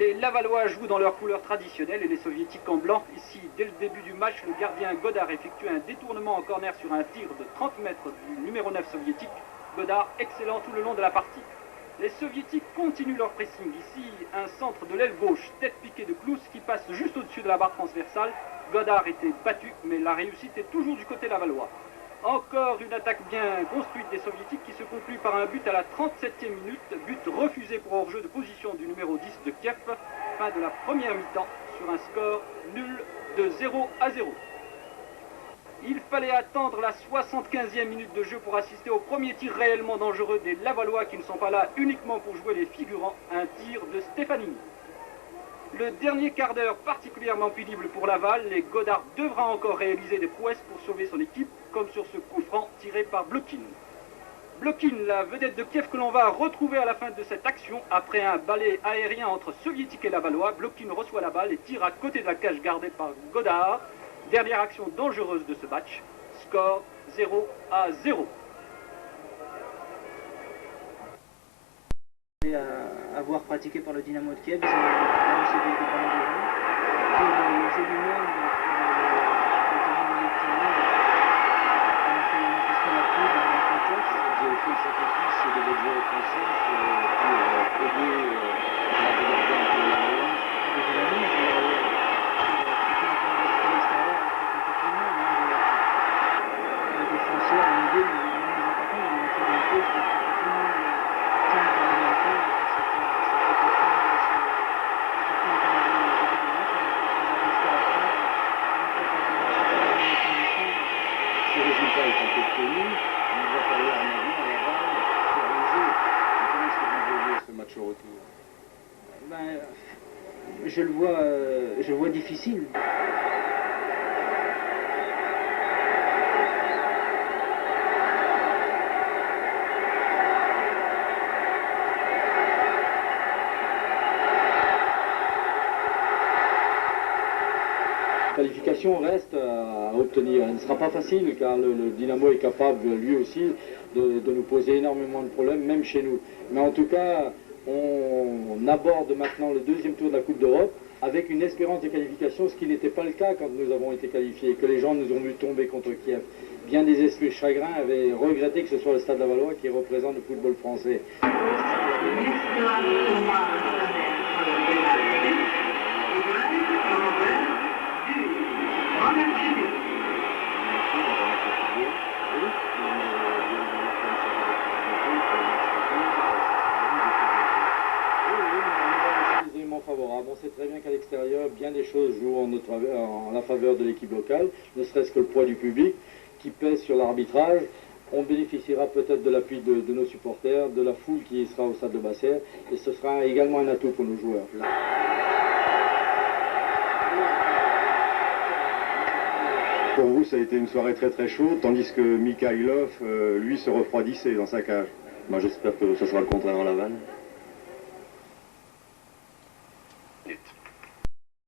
Les Lavallois jouent dans leurs couleurs traditionnelles et les Soviétiques en blanc. Ici, dès le début du match, le gardien Godard effectue un détournement en corner sur un tir de 30 mètres du numéro 9 soviétique. Godard excellent tout le long de la partie. Les Soviétiques continuent leur pressing. Ici, un centre de l'aile gauche, tête piquée de Klous qui passe juste au-dessus de la barre transversale. Godard était battu, mais la réussite est toujours du côté lavallois. Encore une attaque bien construite des Soviétiques qui se conclut par un but à la 37e minute, but refusé pour hors-jeu de position du numéro 10 de Kiev, fin de la première mi-temps sur un score nul de 0-0. Il fallait attendre la 75e minute de jeu pour assister au premier tir réellement dangereux des Lavallois qui ne sont pas là uniquement pour jouer les figurants, un tir de Stefanini. Le dernier quart d'heure particulièrement pénible pour Laval, et Godard devra encore réaliser des prouesses pour sauver son équipe, comme sur ce coup franc tiré par Blokin. Blokin, la vedette de Kiev que l'on va retrouver à la fin de cette action, après un balai aérien entre Soviétiques et Lavallois, Blokin reçoit la balle et tire à côté de la cage gardée par Godard. Dernière action dangereuse de ce match, score 0-0. Avoir pratiqué par le Dynamo de Kiev, ils ont annoncé des ballons de jeu. Pour le jeu lui-même, on a fait ce qu'on a pu dans le contexte. Vous avez fait le sacrifice de votre joueur français pour aider la délégation de la relance. Évidemment, les défenseurs, on idée, les attaquants, ils ont fait des pauses pour que tout le monde tienne par le même temps. Si le résultat est obtenu, il va falloir à Marie, à Laval, faire le jeu. Comment est-ce que vous voyez ce match au retour? Je le vois difficile. La qualification reste à obtenir. Elle ne sera pas facile car le Dynamo est capable lui aussi de nous poser énormément de problèmes, même chez nous. Mais en tout cas, on aborde maintenant le deuxième tour de la Coupe d'Europe avec une espérance de qualification, ce qui n'était pas le cas quand nous avons été qualifiés, que les gens nous ont vu tomber contre Kiev. Bien des esprits chagrins avaient regretté que ce soit le Stade Lavallois qui représente le football français. Favorable. On sait très bien qu'à l'extérieur, bien des choses jouent en la faveur de l'équipe locale, ne serait-ce que le poids du public qui pèse sur l'arbitrage. On bénéficiera peut-être de l'appui de nos supporters, de la foule qui sera au stade de Basser, et ce sera également un atout pour nos joueurs. Pour vous, ça a été une soirée très très chaude, tandis que Mikhailov, lui, se refroidissait dans sa cage. Moi, j'espère que ce sera le contraire en Laval.